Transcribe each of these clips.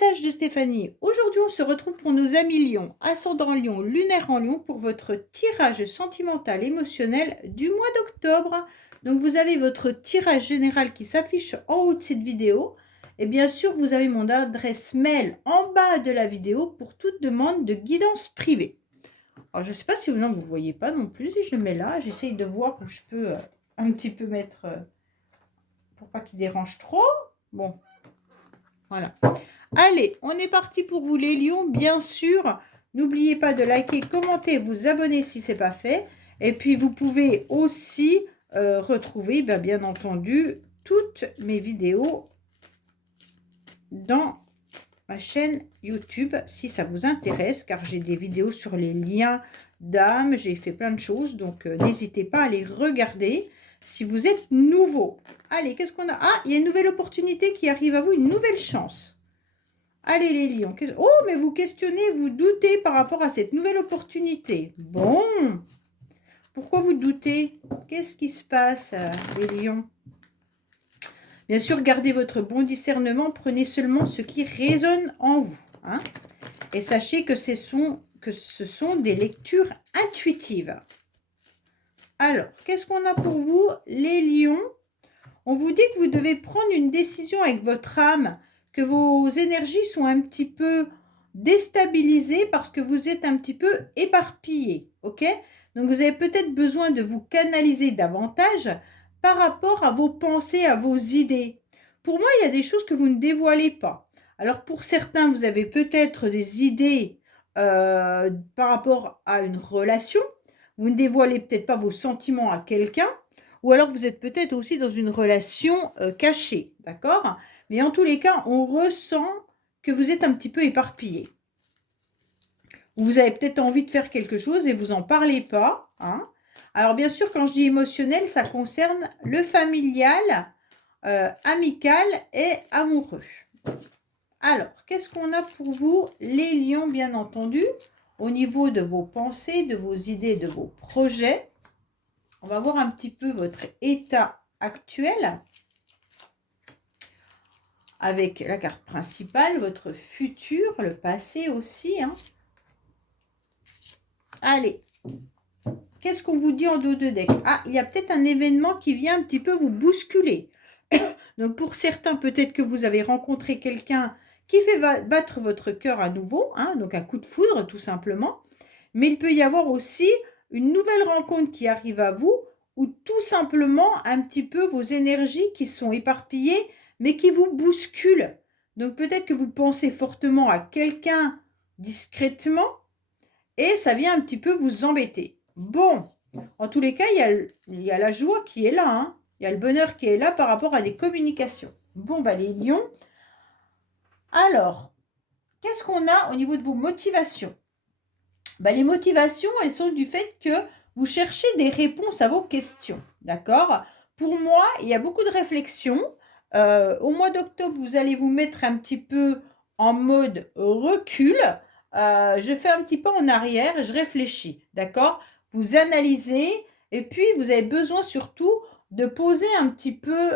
Message de Stéphanie. Aujourd'hui, on se retrouve pour nos amis Lion, ascendant Lion, lunaire en Lion, pour votre tirage sentimental émotionnel du mois d'octobre. Donc, vous avez votre tirage général qui s'affiche en haut de cette vidéo. Et bien sûr, vous avez mon adresse mail en bas de la vidéo pour toute demande de guidance privée. Alors, je ne sais pas si vous ne voyez pas non plus. Si je le mets là, j'essaye de voir où je peux un petit peu mettre pour pas qu'il dérange trop. Bon, voilà. Allez, on est parti pour vous les lions, bien sûr. N'oubliez pas de liker, commenter, vous abonner si ce n'est pas fait. Et puis, vous pouvez aussi retrouver, bien entendu, toutes mes vidéos dans ma chaîne YouTube, si ça vous intéresse, car j'ai des vidéos sur les liens d'âme, j'ai fait plein de choses, donc n'hésitez pas à les regarder si vous êtes nouveau. Allez, qu'est-ce qu'on a? Ah, il y a une nouvelle opportunité qui arrive à vous, une nouvelle chance. Allez les lions. Oh, mais vous questionnez, vous doutez par rapport à cette nouvelle opportunité. Bon. Pourquoi vous doutez? Qu'est-ce qui se passe, les lions? Bien sûr, gardez votre bon discernement. Prenez seulement ce qui résonne en vous. Hein, et sachez que ce sont des lectures intuitives. Alors, qu'est-ce qu'on a pour vous, les lions? On vous dit que vous devez prendre une décision avec votre âme, que vos énergies sont un petit peu déstabilisées parce que vous êtes un petit peu éparpillés, ok? Donc, vous avez peut-être besoin de vous canaliser davantage par rapport à vos pensées, à vos idées. Pour moi, il y a des choses que vous ne dévoilez pas. Alors, pour certains, vous avez peut-être des idées par rapport à une relation. Vous ne dévoilez peut-être pas vos sentiments à quelqu'un. Ou alors, vous êtes peut-être aussi dans une relation cachée, d'accord? Mais en tous les cas, on ressent que vous êtes un petit peu éparpillé. Vous avez peut-être envie de faire quelque chose et vous n'en parlez pas. Hein? Alors, bien sûr, quand je dis émotionnel, ça concerne le familial, amical et amoureux. Alors, qu'est-ce qu'on a pour vous, les lions, bien entendu, au niveau de vos pensées, de vos idées, de vos projets? On va voir un petit peu votre état actuel avec la carte principale, votre futur, le passé aussi. Hein. Allez, qu'est-ce qu'on vous dit en dos de deck? Ah, il y a peut-être un événement qui vient un petit peu vous bousculer. Donc, pour certains, peut-être que vous avez rencontré quelqu'un qui fait battre votre cœur à nouveau, hein, donc un coup de foudre, tout simplement. Mais il peut y avoir aussi une nouvelle rencontre qui arrive à vous, ou tout simplement un petit peu vos énergies qui sont éparpillées, mais qui vous bousculent. Donc peut-être que vous pensez fortement à quelqu'un discrètement, et ça vient un petit peu vous embêter. Bon, en tous les cas, il y a la joie qui est là, hein. Il y a le bonheur qui est là par rapport à des communications. Bon, les lions. Alors, qu'est-ce qu'on a au niveau de vos motivations? Les motivations, elles sont du fait que vous cherchez des réponses à vos questions, d'accord? Pour moi, il y a beaucoup de réflexions. Au mois d'octobre, vous allez vous mettre un petit peu en mode recul. Je fais un petit pas en arrière et je réfléchis, d'accord? Vous analysez et puis vous avez besoin surtout de poser un petit peu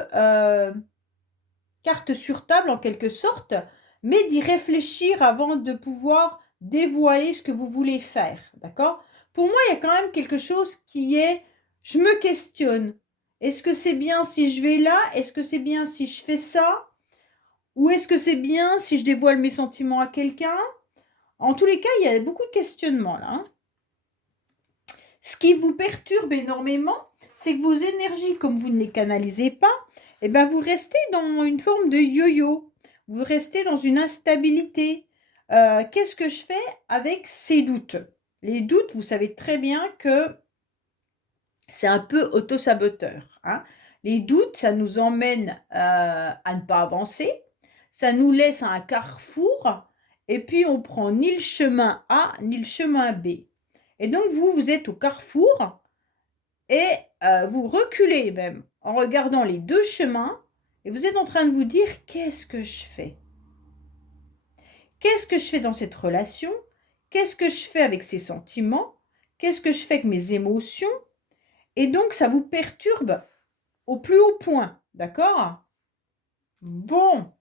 carte sur table en quelque sorte, mais d'y réfléchir avant de pouvoir dévoiler ce que vous voulez faire, d'accord? Pour moi, il y a quand même quelque chose qui est, je me questionne. Est-ce que c'est bien si je vais là? Est-ce que c'est bien si je fais ça? Ou est-ce que c'est bien si je dévoile mes sentiments à quelqu'un? En tous les cas, il y a beaucoup de questionnements là. Hein. Ce qui vous perturbe énormément, c'est que vos énergies, comme vous ne les canalisez pas, vous restez dans une forme de yo-yo. Vous restez dans une instabilité. Qu'est-ce que je fais avec ces doutes? Les doutes, vous savez très bien que c'est un peu auto-saboteur. Hein. Les doutes, ça nous emmène à ne pas avancer. Ça nous laisse à un carrefour. Et puis, on prend ni le chemin A, ni le chemin B. Et donc, vous êtes au carrefour et vous reculez même en regardant les deux chemins et vous êtes en train de vous dire, qu'est-ce que je fais? Qu'est-ce que je fais dans cette relation? Qu'est-ce que je fais avec ces sentiments? Qu'est-ce que je fais avec mes émotions? Et donc, ça vous perturbe au plus haut point, d'accord? Bon.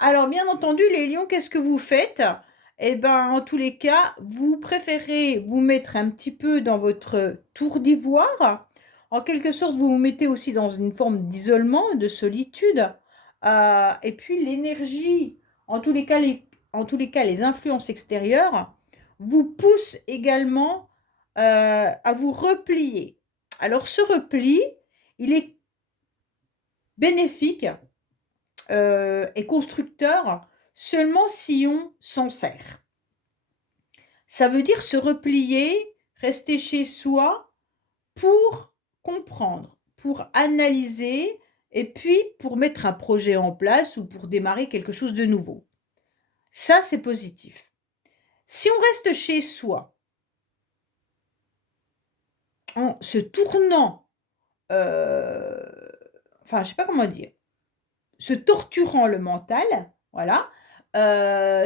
Alors, bien entendu, les lions, qu'est-ce que vous faites? Eh ben, en tous les cas, vous préférez vous mettre un petit peu dans votre tour d'ivoire. En quelque sorte, vous vous mettez aussi dans une forme d'isolement, de solitude. Et puis, l'énergie, en tous les cas, les influences extérieures vous poussent également à vous replier. Alors, ce repli, il est bénéfique et constructeur seulement si on s'en sert. Ça veut dire se replier, rester chez soi pour comprendre, pour analyser et puis pour mettre un projet en place ou pour démarrer quelque chose de nouveau. Ça, c'est positif. Si on reste chez soi en se tournant, enfin, je sais pas comment dire, se torturant le mental, voilà.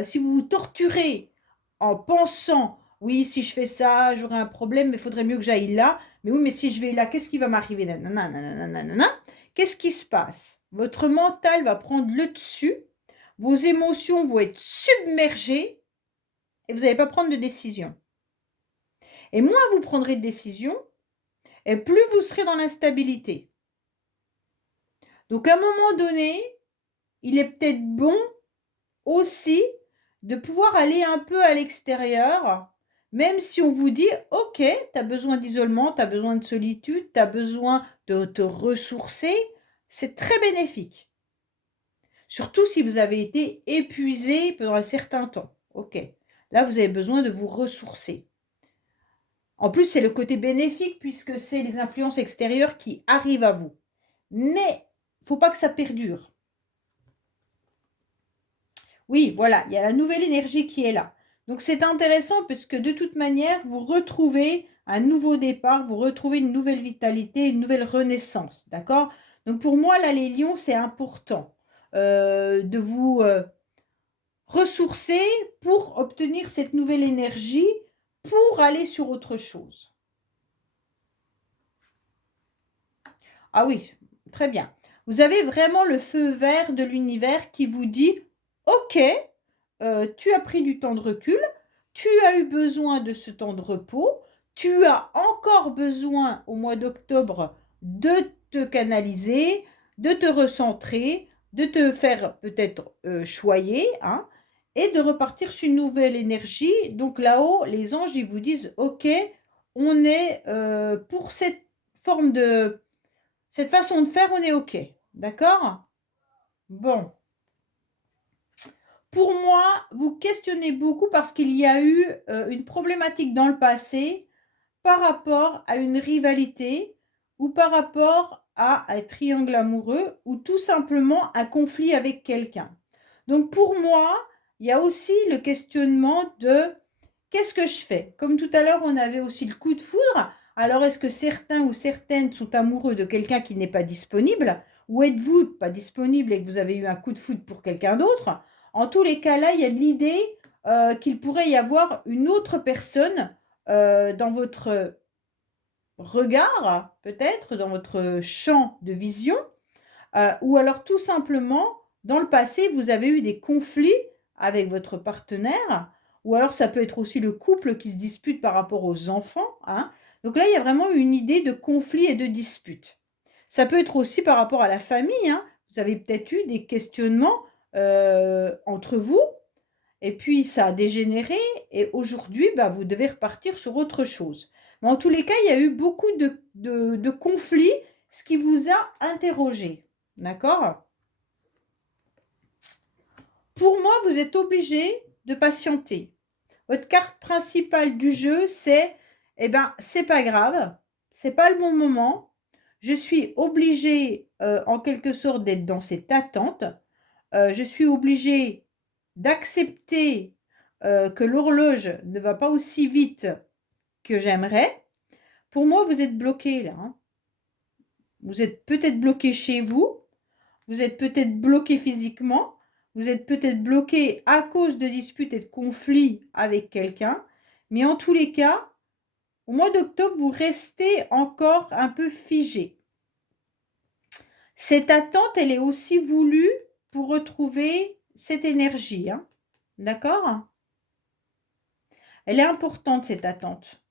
Si vous vous torturez en pensant: «Oui, si je fais ça, j'aurai un problème, mais il faudrait mieux que j'aille là. Mais oui, mais si je vais là, qu'est-ce qui va m'arriver? Nanana, nanana, nanana». Qu'est-ce qui se passe? Votre mental va prendre le dessus, vos émotions vont être submergées et vous n'allez pas prendre de décision. Et moins vous prendrez de décisions et plus vous serez dans l'instabilité. Donc à un moment donné, il est peut-être bon aussi de pouvoir aller un peu à l'extérieur, même si on vous dit: «OK, tu as besoin d'isolement, tu as besoin de solitude, tu as besoin de te ressourcer», c'est très bénéfique. Surtout si vous avez été épuisé pendant un certain temps. OK. Là, vous avez besoin de vous ressourcer. En plus, c'est le côté bénéfique puisque c'est les influences extérieures qui arrivent à vous. Mais, faut pas que ça perdure. Oui, voilà, il y a la nouvelle énergie qui est là. Donc c'est intéressant puisque de toute manière, vous retrouvez un nouveau départ, vous retrouvez une nouvelle vitalité, une nouvelle renaissance, d'accord? Donc pour moi, là, les lions, c'est important de vous ressourcer pour obtenir cette nouvelle énergie, pour aller sur autre chose. Ah oui, très bien. Vous avez vraiment le feu vert de l'univers qui vous dit: «OK, tu as pris du temps de recul, tu as eu besoin de ce temps de repos, tu as encore besoin au mois d'octobre de te canaliser, de te recentrer, de te faire peut-être, choyer, hein, et de repartir sur une nouvelle énergie». Donc là-haut, les anges, ils vous disent: «OK, on est, pour cette façon de faire, on est OK». D'accord? Bon. Pour moi, vous questionnez beaucoup parce qu'il y a eu, une problématique dans le passé par rapport à une rivalité ou par rapport à un triangle amoureux ou tout simplement un conflit avec quelqu'un. Donc pour moi, il y a aussi le questionnement de: «Qu'est-ce que je fais?» Comme tout à l'heure, on avait aussi le coup de foudre. Alors est-ce que certains ou certaines sont amoureux de quelqu'un qui n'est pas disponible? Ou êtes-vous pas disponible et que vous avez eu un coup de foudre pour quelqu'un d'autre? En tous les cas là, il y a l'idée, qu'il pourrait y avoir une autre personne, dans votre regard, peut-être, dans votre champ de vision, ou alors tout simplement, dans le passé, vous avez eu des conflits avec votre partenaire, ou alors ça peut être aussi le couple qui se dispute par rapport aux enfants, hein. Donc là, il y a vraiment une idée de conflit et de dispute. Ça peut être aussi par rapport à la famille, hein. Vous avez peut-être eu des questionnements, entre vous et puis ça a dégénéré et aujourd'hui, bah, vous devez repartir sur autre chose. Mais en tous les cas, il y a eu beaucoup de conflits, ce qui vous a interrogé. D'accord? Pour moi, vous êtes obligé de patienter. Votre carte principale du jeu, c'est: «Eh ben, c'est pas grave, c'est pas le bon moment. Je suis obligé, en quelque sorte d'être dans cette attente. Je suis obligé d'accepter, que l'horloge ne va pas aussi vite que j'aimerais». Pour moi, vous êtes bloqué là, hein. Vous êtes peut-être bloqué chez vous, vous êtes peut-être bloqué physiquement, vous êtes peut-être bloqué à cause de disputes et de conflits avec quelqu'un, mais en tous les cas, au mois d'octobre, vous restez encore un peu figé. Cette attente, elle est aussi voulue pour retrouver cette énergie, hein. D'accord? Elle est importante, cette attente.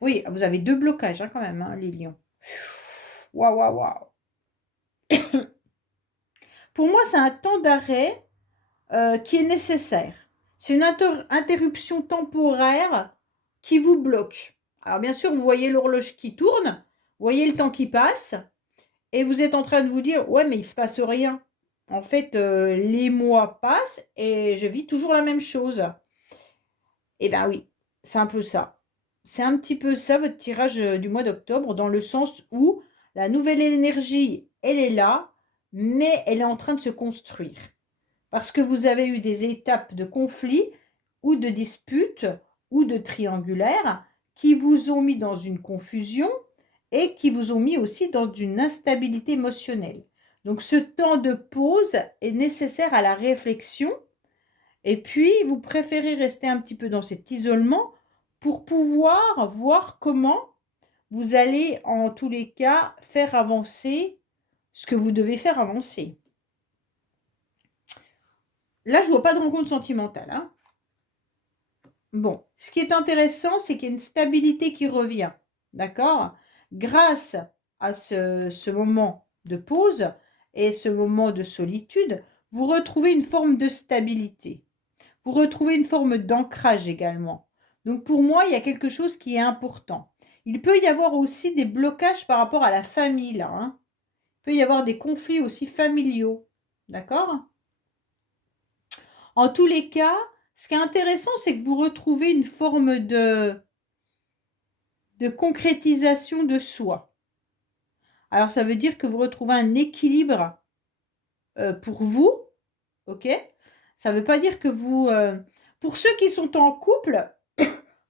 Oui, vous avez 2 blocages, hein, quand même, hein, les lions. Waouh, waouh, waouh. Pour moi, c'est un temps d'arrêt qui est nécessaire. C'est une interruption temporaire qui vous bloque. Alors bien sûr, vous voyez l'horloge qui tourne, vous voyez le temps qui passe, et vous êtes en train de vous dire: «Ouais, mais il se passe rien». En fait, les mois passent et je vis toujours la même chose. Eh ben oui, c'est un peu ça. C'est un petit peu ça votre tirage, du mois d'octobre, dans le sens où la nouvelle énergie, elle est là, mais elle est en train de se construire. Parce que vous avez eu des étapes de conflit ou de disputes ou de triangulaires qui vous ont mis dans une confusion et qui vous ont mis aussi dans une instabilité émotionnelle. Donc ce temps de pause est nécessaire à la réflexion et puis vous préférez rester un petit peu dans cet isolement pour pouvoir voir comment vous allez en tous les cas faire avancer ce que vous devez faire avancer. Là, je vois pas de rencontre sentimentale, hein. Bon, ce qui est intéressant, c'est qu'il y a une stabilité qui revient, d'accord? Grâce à ce moment de pause et ce moment de solitude, vous retrouvez une forme de stabilité. Vous retrouvez une forme d'ancrage également. Donc pour moi, il y a quelque chose qui est important. Il peut y avoir aussi des blocages par rapport à la famille là, hein. Il peut y avoir des conflits aussi familiaux, d'accord? En tous les cas, ce qui est intéressant, c'est que vous retrouvez une forme de concrétisation de soi. Alors ça veut dire que vous retrouvez un équilibre, pour vous, OK? Ça ne veut pas dire que vous, pour ceux qui sont en couple,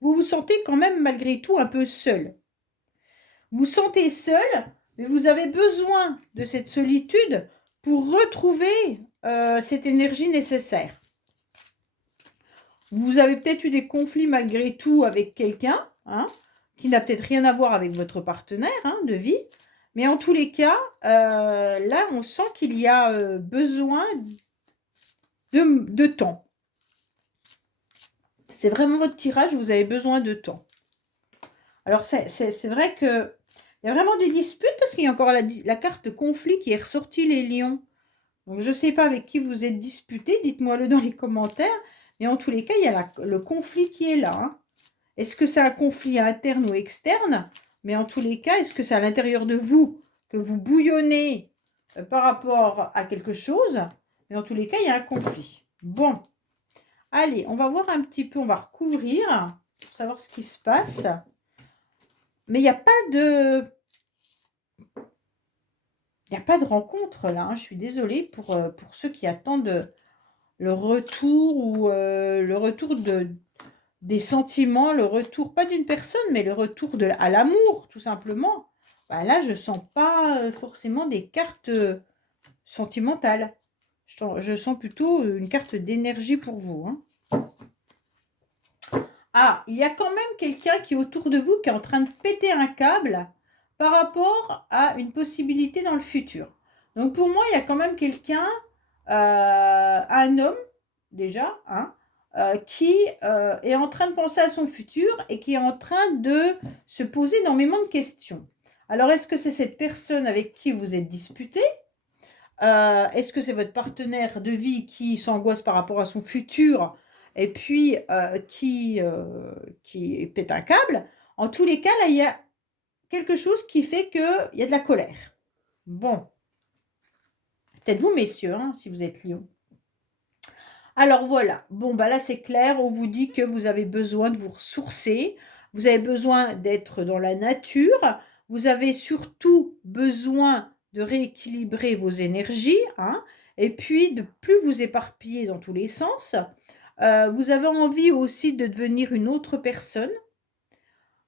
vous vous sentez quand même malgré tout un peu seul. Vous vous sentez seul, mais vous avez besoin de cette solitude pour retrouver, cette énergie nécessaire. Vous avez peut-être eu des conflits malgré tout avec quelqu'un, hein, qui n'a peut-être rien à voir avec votre partenaire, hein, de vie. Mais en tous les cas, là, on sent qu'il y a, besoin de temps. C'est vraiment votre tirage, vous avez besoin de temps. Alors c'est vrai qu'il y a vraiment des disputes parce qu'il y a encore la carte conflit qui est ressortie, les lions. Donc je ne sais pas avec qui vous êtes disputé, dites-moi-le dans les commentaires. Mais en tous les cas, il y a le conflit qui est là, hein. Est-ce que c'est un conflit interne ou externe? Mais en tous les cas, est-ce que c'est à l'intérieur de vous que vous bouillonnez par rapport à quelque chose? Mais en tous les cas, il y a un conflit. Bon, allez, on va voir un petit peu, on va recouvrir pour savoir ce qui se passe. Mais il n'y a pas de... Il n'y a pas de rencontre là, hein. Je suis désolée pour ceux qui attendent le retour ou le retour des sentiments, le retour, pas d'une personne, mais le retour à l'amour, tout simplement. Bah, là, je sens pas forcément des cartes sentimentales. Je sens plutôt une carte d'énergie pour vous, hein. Ah, il y a quand même quelqu'un qui est autour de vous qui est en train de péter un câble par rapport à une possibilité dans le futur. Donc pour moi, il y a quand même quelqu'un, un homme déjà, hein, qui est en train de penser à son futur et qui est en train de se poser énormément de questions. Alors, est-ce que c'est cette personne avec qui vous êtes disputé? Est-ce que c'est votre partenaire de vie qui s'angoisse par rapport à son futur et puis qui pète un câble? En tous les cas, là, il y a quelque chose qui fait qu'il y a de la colère. Bon, peut-être vous, messieurs, hein, si vous êtes lion. Alors voilà, bon bah là c'est clair, on vous dit que vous avez besoin de vous ressourcer, vous avez besoin d'être dans la nature, vous avez surtout besoin de rééquilibrer vos énergies, hein, et puis de plus vous éparpiller dans tous les sens. Vous avez envie aussi de devenir une autre personne.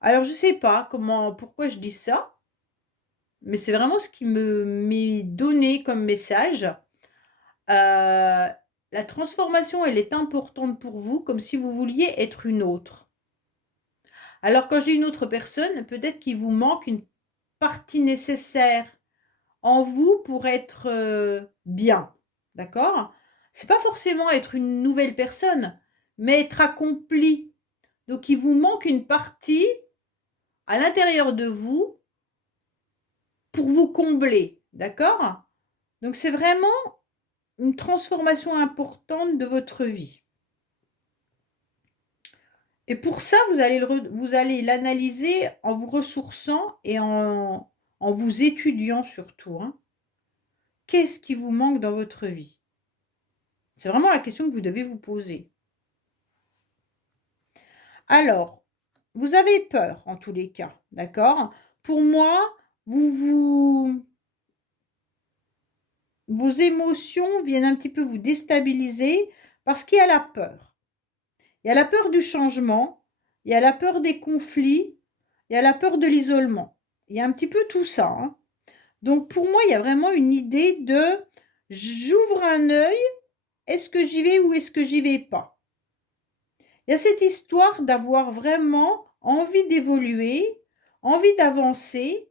Alors je ne sais pas pourquoi je dis ça, mais c'est vraiment ce qui m'est donné comme message. La transformation, elle est importante pour vous, comme si vous vouliez être une autre. Alors quand je dis une autre personne, peut-être qu'il vous manque une partie nécessaire en vous pour être bien. D'accord? C'est pas forcément être une nouvelle personne, mais être accompli. Donc, il vous manque une partie à l'intérieur de vous pour vous combler. D'accord? Donc, c'est vraiment une transformation importante de votre vie. Et pour ça, vous allez l'analyser en vous ressourçant et en vous étudiant surtout, hein. Qu'est-ce qui vous manque dans votre vie? C'est vraiment la question que vous devez vous poser. Alors, vous avez peur en tous les cas, d'accord? Pour moi, vos émotions viennent un petit peu vous déstabiliser parce qu'il y a la peur. Il y a la peur du changement, il y a la peur des conflits, il y a la peur de l'isolement. Il y a un petit peu tout ça, hein. Donc pour moi, il y a vraiment une idée de j'ouvre un œil, est-ce que j'y vais ou est-ce que j'y vais pas? Il y a cette histoire d'avoir vraiment envie d'évoluer, envie d'avancer.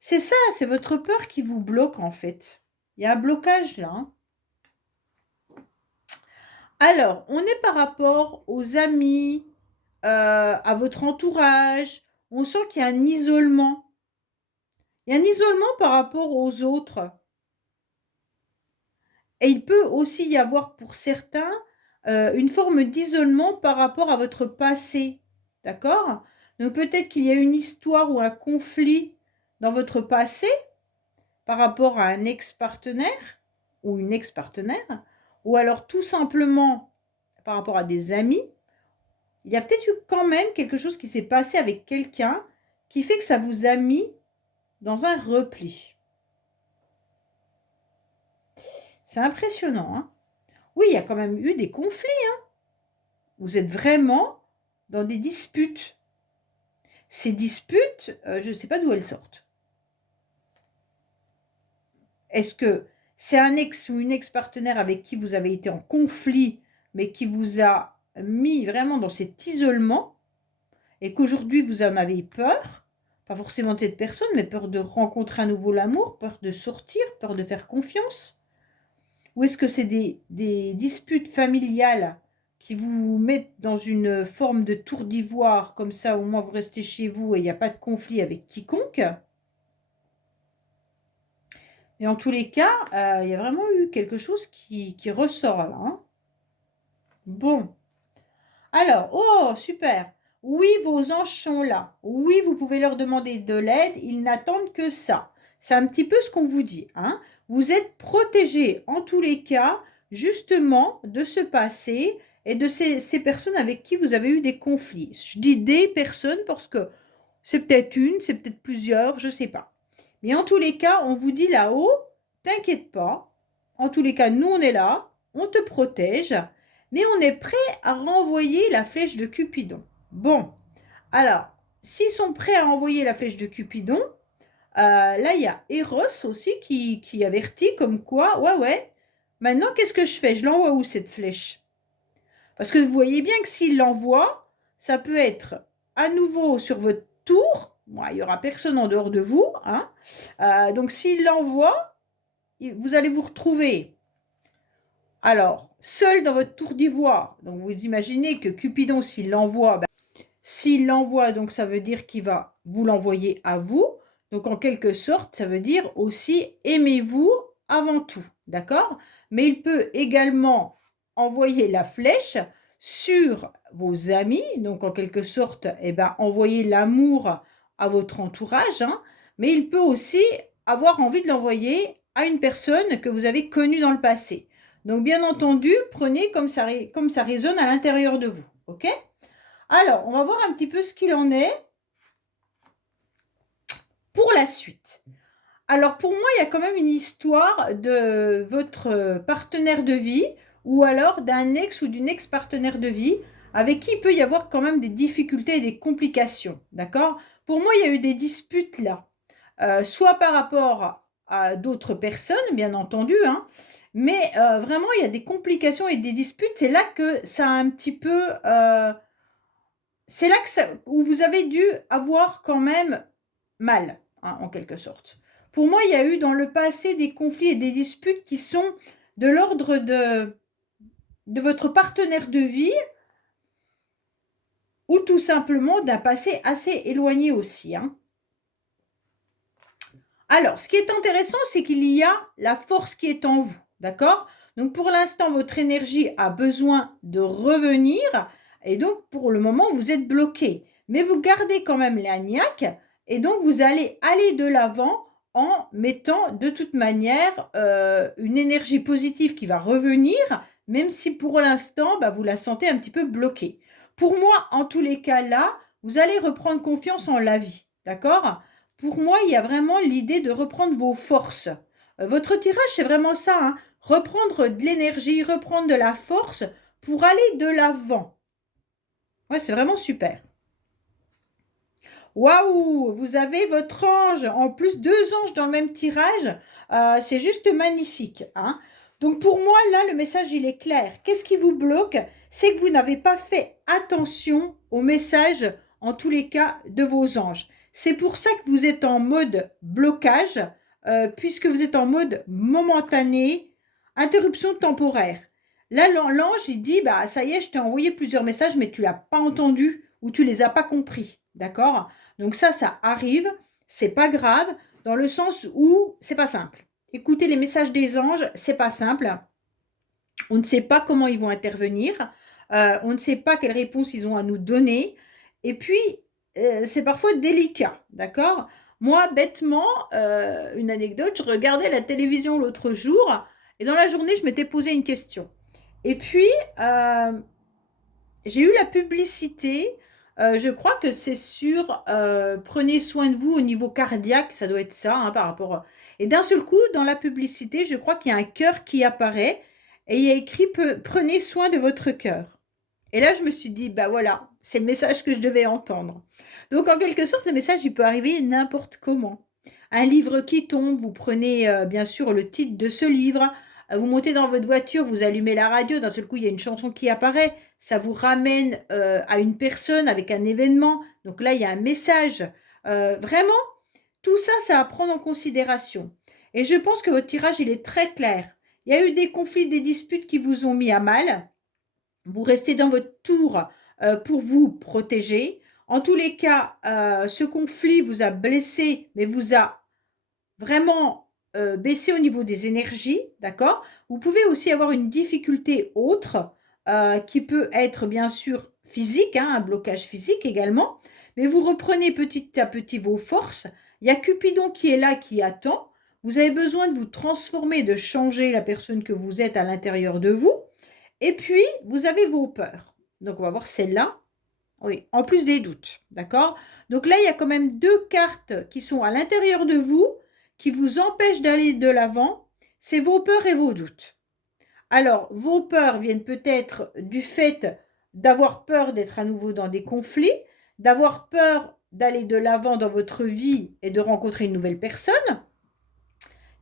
C'est ça, c'est votre peur qui vous bloque en fait. Il y a un blocage là, hein. Alors, on est par rapport aux amis, à votre entourage. On sent qu'il y a un isolement. Il y a un isolement par rapport aux autres. Et il peut aussi y avoir pour certains, une forme d'isolement par rapport à votre passé. D'accord? Donc peut-être qu'il y a une histoire ou un conflit dans votre passé par rapport à un ex-partenaire ou une ex-partenaire, ou alors tout simplement par rapport à des amis. Il y a peut-être eu quand même quelque chose qui s'est passé avec quelqu'un qui fait que ça vous a mis dans un repli. C'est impressionnant, hein? Oui, il y a quand même eu des conflits, hein? Vous êtes vraiment dans des disputes. Ces disputes, je ne sais pas d'où elles sortent. Est-ce que c'est un ex ou une ex-partenaire avec qui vous avez été en conflit, mais qui vous a mis vraiment dans cet isolement et qu'aujourd'hui vous en avez peur? Pas forcément de cette personne, mais peur de rencontrer à nouveau l'amour, peur de sortir, peur de faire confiance? Ou est-ce que c'est des disputes familiales qui vous mettent dans une forme de tour d'ivoire, comme ça au moins vous restez chez vous et il n'y a pas de conflit avec quiconque? Et en tous les cas, il y a vraiment eu quelque chose qui ressort là, hein. Bon, alors, oh super! Oui, vos anges sont là. Oui, vous pouvez leur demander de l'aide, ils n'attendent que ça. C'est un petit peu ce qu'on vous dit, hein. Vous êtes protégés en tous les cas, justement, de ce passé et de ces personnes avec qui vous avez eu des conflits. Je dis des personnes parce que c'est peut-être une, c'est peut-être plusieurs, je ne sais pas. Mais en tous les cas, on vous dit là-haut, t'inquiète pas. En tous les cas, nous, on est là, on te protège, mais on est prêt à renvoyer la flèche de Cupidon. Bon, alors, s'ils sont prêts à envoyer la flèche de Cupidon, là, il y a Eros aussi qui avertit comme quoi, ouais, maintenant, qu'est-ce que je fais? Je l'envoie où cette flèche? Parce que vous voyez bien que s'il l'envoie, ça peut être à nouveau sur votre tour. Bon, il n'y aura personne en dehors de vous, hein. Donc, s'il l'envoie, vous allez vous retrouver, alors, seul dans votre tour d'ivoire. Donc, vous imaginez que Cupidon, s'il l'envoie, donc ça veut dire qu'il va vous l'envoyer à vous. Donc, en quelque sorte, ça veut dire aussi aimez-vous avant tout, d'accord? Mais il peut également envoyer la flèche sur vos amis, donc en quelque sorte, envoyer l'amour à votre entourage, hein. Mais il peut aussi avoir envie de l'envoyer à une personne que vous avez connue dans le passé. Donc, bien entendu, prenez comme ça résonne à l'intérieur de vous, ok? Alors, on va voir un petit peu ce qu'il en est pour la suite. Alors, pour moi, il y a quand même une histoire de votre partenaire de vie ou alors d'un ex ou d'une ex-partenaire de vie avec qui il peut y avoir quand même des difficultés et des complications, d'accord? Pour moi, il y a eu des disputes là, soit par rapport à d'autres personnes, bien entendu, hein, mais vraiment, il y a des complications et des disputes. C'est là que ça a un petit peu... c'est là où vous avez dû avoir quand même mal, hein, en quelque sorte. Pour moi, il y a eu dans le passé des conflits et des disputes qui sont de l'ordre de votre partenaire de vie ou tout simplement d'un passé assez éloigné aussi, hein. Alors, ce qui est intéressant, c'est qu'il y a la force qui est en vous, d'accord? Donc, pour l'instant, votre énergie a besoin de revenir et donc, pour le moment, vous êtes bloqué. Mais vous gardez quand même la niaque et donc, vous allez aller de l'avant en mettant de toute manière une énergie positive qui va revenir, même si pour l'instant, bah, vous la sentez un petit peu bloquée. Pour moi, en tous les cas, là, vous allez reprendre confiance en la vie, d'accord? Pour moi, il y a vraiment l'idée de reprendre vos forces. Votre tirage, c'est vraiment ça, hein. Reprendre de l'énergie, reprendre de la force pour aller de l'avant. Ouais, c'est vraiment super. Waouh, vous avez votre ange, en plus 2 anges dans le même tirage. C'est juste magnifique, hein. Donc pour moi, là, le message, il est clair. Qu'est-ce qui vous bloque? C'est que vous n'avez pas fait attention au message, en tous les cas, de vos anges. C'est pour ça que vous êtes en mode blocage, puisque vous êtes en mode momentané, interruption temporaire. Là, l'ange, il dit, bah ça y est, je t'ai envoyé plusieurs messages, mais tu l'as pas entendu ou tu les as pas compris, d'accord? Donc ça arrive, c'est pas grave, dans le sens où c'est pas simple. Écouter les messages des anges, c'est pas simple. On ne sait pas comment ils vont intervenir, on ne sait pas quelle réponse ils ont à nous donner, et puis c'est parfois délicat, d'accord? Moi, bêtement, une anecdote, je regardais la télévision l'autre jour, et dans la journée, je m'étais posé une question. Et puis, j'ai eu la publicité, je crois que c'est sur prenez soin de vous au niveau cardiaque, ça doit être ça, hein, par rapport. Et d'un seul coup, dans la publicité, je crois qu'il y a un cœur qui apparaît et il y a écrit prenez soin de votre cœur. Et là, je me suis dit, bah voilà, c'est le message que je devais entendre. Donc, en quelque sorte, le message, il peut arriver n'importe comment. Un livre qui tombe, vous prenez bien sûr le titre de ce livre, vous montez dans votre voiture, vous allumez la radio, d'un seul coup, il y a une chanson qui apparaît, ça vous ramène à une personne avec un événement. Donc là, il y a un message. Vraiment, tout ça, c'est à prendre en considération. Et je pense que votre tirage, il est très clair. Il y a eu des conflits, des disputes qui vous ont mis à mal. Vous restez dans votre tour pour vous protéger. En tous les cas, ce conflit vous a blessé, mais vous a vraiment baissé au niveau des énergies, d'accord? Vous pouvez aussi avoir une difficulté autre qui peut être bien sûr physique, hein, un blocage physique également, mais vous reprenez petit à petit vos forces. Il y a Cupidon qui est là, qui attend. Vous avez besoin de vous transformer, de changer la personne que vous êtes à l'intérieur de vous. Et puis, vous avez vos peurs. Donc, on va voir celle-là. Oui, en plus des doutes, d'accord? Donc là, il y a quand même 2 cartes qui sont à l'intérieur de vous, qui vous empêchent d'aller de l'avant. C'est vos peurs et vos doutes. Alors, vos peurs viennent peut-être du fait d'avoir peur d'être à nouveau dans des conflits, d'avoir peur d'aller de l'avant dans votre vie et de rencontrer une nouvelle personne.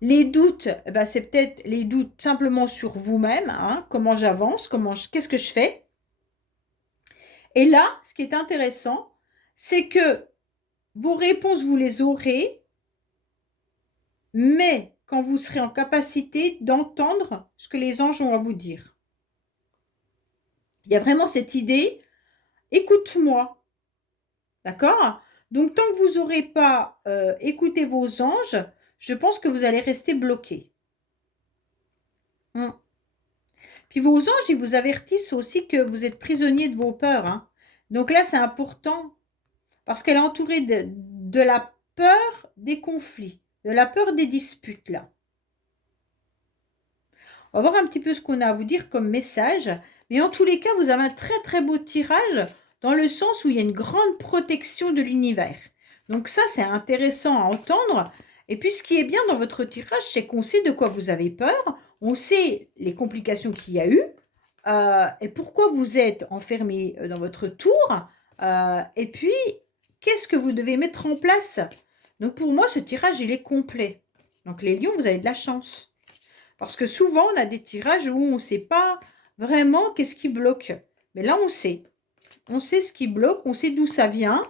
Les doutes, eh ben, c'est peut-être les doutes simplement sur vous-même, hein, comment j'avance, qu'est-ce que je fais. Et là, ce qui est intéressant, c'est que vos réponses, vous les aurez, mais quand vous serez en capacité d'entendre ce que les anges ont à vous dire. Il y a vraiment cette idée, écoute-moi, d'accord? Donc, tant que vous n'aurez pas écouté vos anges, je pense que vous allez rester bloqué. Puis vos anges, ils vous avertissent aussi que vous êtes prisonnier de vos peurs, hein. Donc là, c'est important parce qu'elle est entourée de la peur des conflits, de la peur des disputes, là. On va voir un petit peu ce qu'on a à vous dire comme message. Mais en tous les cas, vous avez un très très beau tirage dans le sens où il y a une grande protection de l'univers. Donc ça, c'est intéressant à entendre. Et puis, ce qui est bien dans votre tirage, c'est qu'on sait de quoi vous avez peur. On sait les complications qu'il y a eu. Et pourquoi vous êtes enfermé dans votre tour. Et puis, qu'est-ce que vous devez mettre en place? Donc, pour moi, ce tirage, il est complet. Donc, les lions, vous avez de la chance. Parce que souvent, on a des tirages où on ne sait pas vraiment qu'est-ce qui bloque. Mais là, on sait. On sait ce qui bloque, on sait d'où ça vient.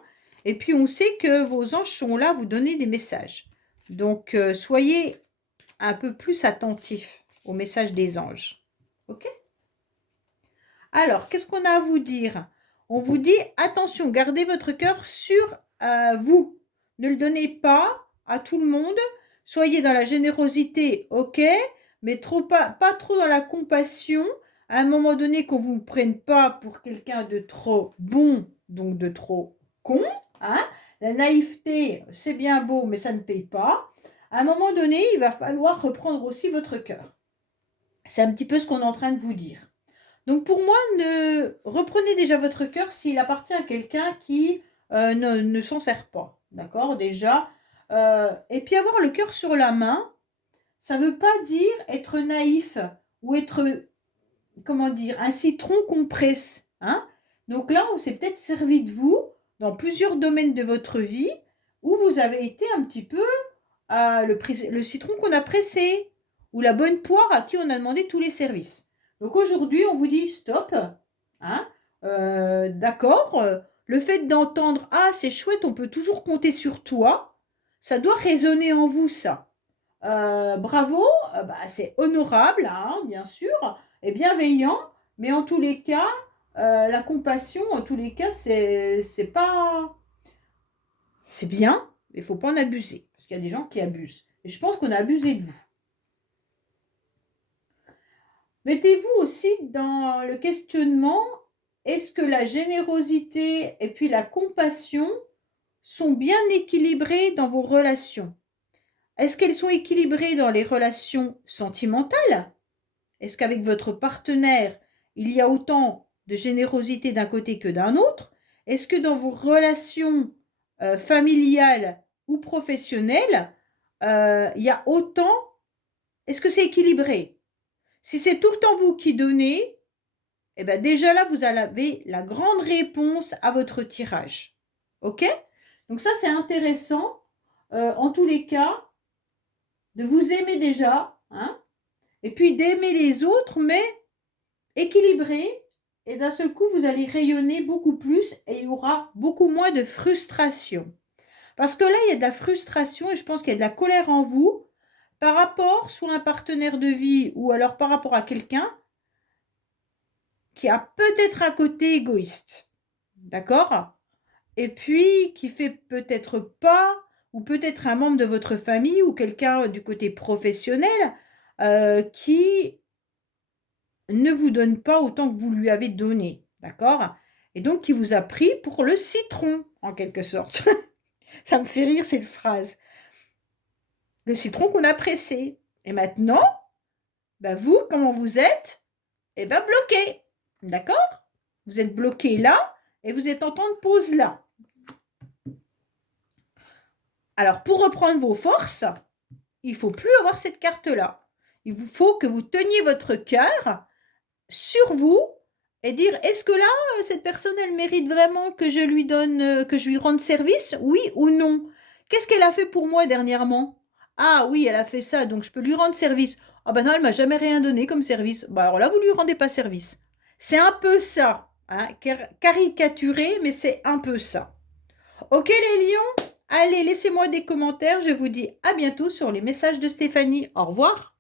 Et puis, on sait que vos anges sont là à vous donner des messages. Donc, soyez un peu plus attentifs au message des anges. OK? Alors, qu'est-ce qu'on a à vous dire? On vous dit, attention, gardez votre cœur sur vous. Ne le donnez pas à tout le monde. Soyez dans la générosité, ok, mais pas trop dans la compassion. À un moment donné, qu'on ne vous prenne pas pour quelqu'un de trop bon, donc de trop con. Hein? La naïveté, c'est bien beau, mais ça ne paye pas. À un moment donné, il va falloir reprendre aussi votre cœur. C'est un petit peu ce qu'on est en train de vous dire. Donc pour moi, reprenez déjà votre cœur s'il appartient à quelqu'un qui ne s'en sert pas. D'accord, déjà. Et puis avoir le cœur sur la main, ça ne veut pas dire être naïf ou être, comment dire, un citron qu'on presse. Hein. Donc là, on s'est peut-être servi de vous dans plusieurs domaines de votre vie où vous avez été un petit peu le citron qu'on a pressé ou la bonne poire à qui on a demandé tous les services. Donc aujourd'hui, on vous dit stop. Hein, d'accord. Le fait d'entendre ah c'est chouette, on peut toujours compter sur toi, ça doit résonner en vous ça. Bravo, bah, c'est honorable, hein, bien sûr, et bienveillant, mais en tous les cas, la compassion, en tous les cas, c'est pas, c'est bien, mais il faut pas en abuser, parce qu'il y a des gens qui abusent. Et je pense qu'on a abusé de vous. Mettez-vous aussi dans le questionnement, est-ce que la générosité et puis la compassion sont bien équilibrées dans vos relations? Est-ce qu'elles sont équilibrées dans les relations sentimentales? Est-ce qu'avec votre partenaire, il y a autant de générosité d'un côté que d'un autre? Est-ce que dans vos relations familiales ou professionnelles, il y a autant? Est-ce que c'est équilibré? Si c'est tout le temps vous qui donnez, eh bien déjà là, vous avez la grande réponse à votre tirage. OK? Donc ça, c'est intéressant, en tous les cas, de vous aimer déjà, hein, et puis d'aimer les autres, mais équilibré. Et d'un seul coup, vous allez rayonner beaucoup plus et il y aura beaucoup moins de frustration. Parce que là, il y a de la frustration et je pense qu'il y a de la colère en vous par rapport soit à un partenaire de vie ou alors par rapport à quelqu'un qui a peut-être un côté égoïste. D'accord? Et puis qui fait peut-être pas, ou peut-être un membre de votre famille ou quelqu'un du côté professionnel qui ne vous donne pas autant que vous lui avez donné. D'accord? Et donc qui vous a pris pour le citron, en quelque sorte. Ça me fait rire cette phrase. Le citron qu'on a pressé. Et maintenant, ben vous, comment vous êtes? Eh bien, bloqué. D'accord? Vous êtes bloqué là et vous êtes en temps de pause là. Alors, pour reprendre vos forces, il ne faut plus avoir cette carte-là. Il vous faut que vous teniez votre cœur sur vous et dire, est-ce que là, cette personne, elle mérite vraiment que je lui donne, que je lui rende service? Oui ou non? Qu'est-ce qu'elle a fait pour moi dernièrement? Ah oui, elle a fait ça, donc je peux lui rendre service. Ah ben non, elle m'a jamais rien donné comme service. Bah alors là, vous lui rendez pas service. C'est un peu ça, hein, caricaturé, mais c'est un peu ça. Ok les lions? Allez, laissez-moi des commentaires. Je vous dis à bientôt sur les messages de Stéphanie. Au revoir.